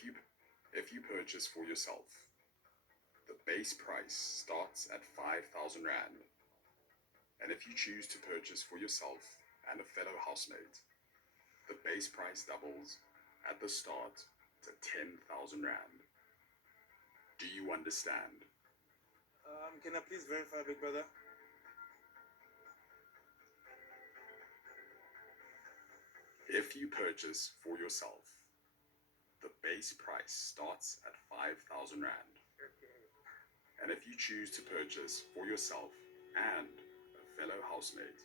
If you if you purchase for yourself, the base price starts at 5,000 Rand. And if you choose to purchase for yourself and a fellow housemate, the base price doubles at the start to 10,000 Rand. Do you understand? Can I please verify, big brother? If you purchase for yourself, the base price starts at 5,000 Rand. And if you choose to purchase for yourself and a fellow housemate,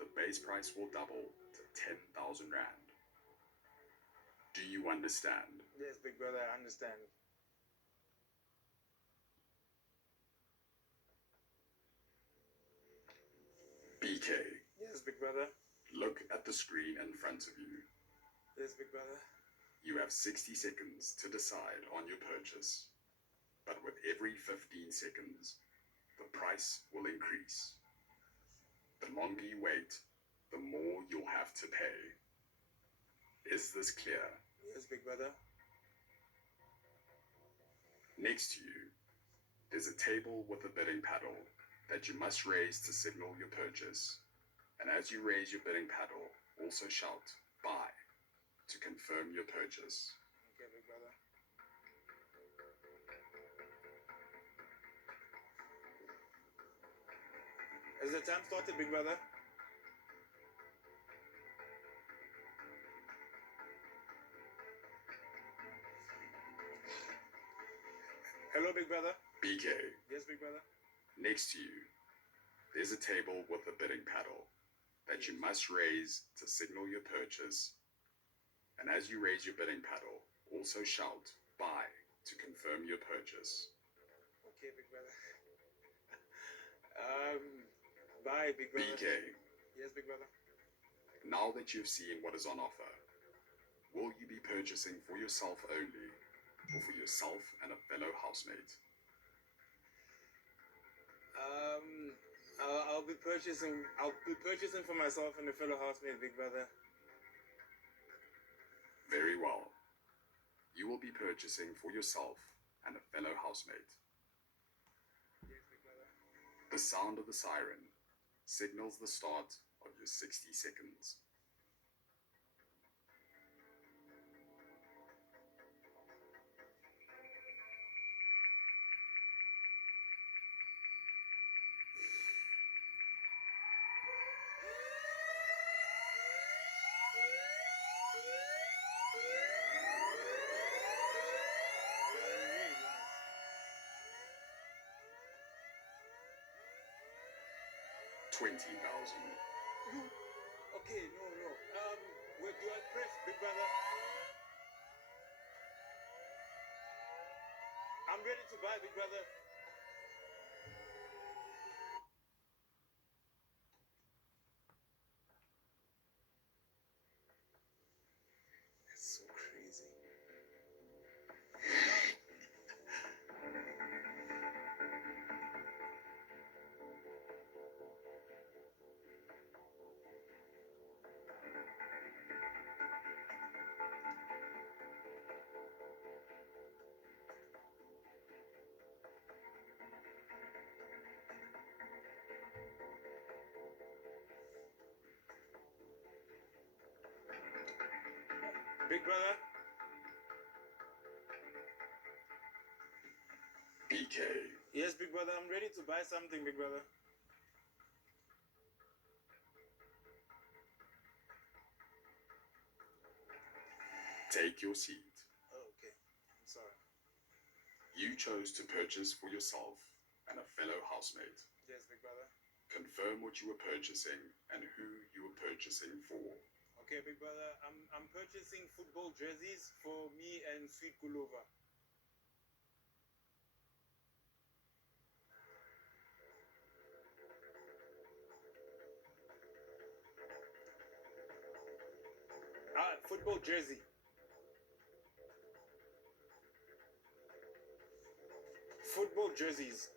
the base price will double to 10,000 Rand. Do you understand? Yes, big brother, I understand. Beekay, Yes, big brother. look at the screen in front of you. Yes, big brother. You have 60 seconds to decide on your purchase. But with every 15 seconds, the price will increase. The longer you wait, the more you'll have to pay. Is this clear? Yes, big brother. Next to you, there's a table with a bidding paddle that you must raise to signal your purchase. And as you raise your bidding paddle, also shout, buy, to confirm your purchase. Okay, big brother. Has the time started, big brother? Hello, big brother. Beekay, Yes, big brother. next to you, there's a table with a bidding paddle that you must raise to signal your purchase. And as you raise your bidding paddle, also shout, buy, to confirm your purchase. Okay, big brother. Bye, big brother. Beekay, Yes, big brother. now that you've seen what is on offer, will you be purchasing for yourself only, or for yourself and a fellow housemate? I'll be purchasing. I'll be purchasing for myself and a fellow housemate, big brother. Very well. You will be purchasing for yourself and a fellow housemate. Yes, big brother. The sound of the siren signals the start of your 60 seconds. Really nice. 20,000. Okay, no. Where do I press, big brother? I'm ready to buy, big brother. It's so crazy. Big brother. Beekay, Yes, big brother. I'm ready to buy something, big brother. take your seat. Oh, okay. I'm sorry. You chose to purchase for yourself and a fellow housemate. Yes, big brother. Confirm what you were purchasing and who you were purchasing for. Okay, big brother. I'm purchasing football jerseys for me and Sweet Gulova. Football jersey. Football jerseys.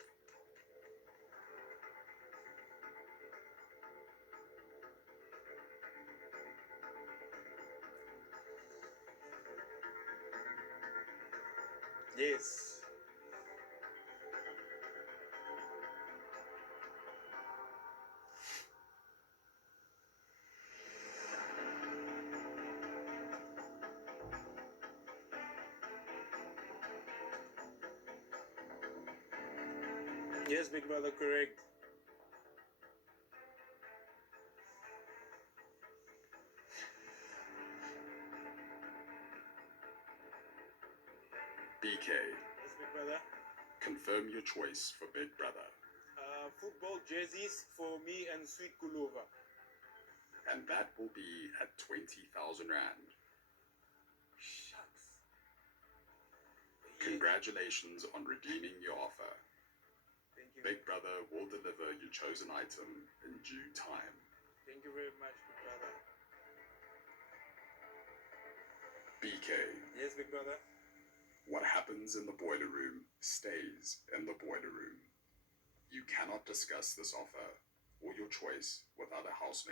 Yes. Yes, big brother, correct. Beekay, Yes, big brother. confirm your choice for Big Brother. Football jerseys for me and Sweet Kulova. And that will be at 20,000 Rand. Shucks. Congratulations on redeeming your offer. Thank you. Big Brother will deliver your chosen item in due time. Thank you very much, big brother. Beekay, Yes, big brother. what happens in the boiler room stays in the boiler room. You cannot discuss this offer or your choice with other housemates.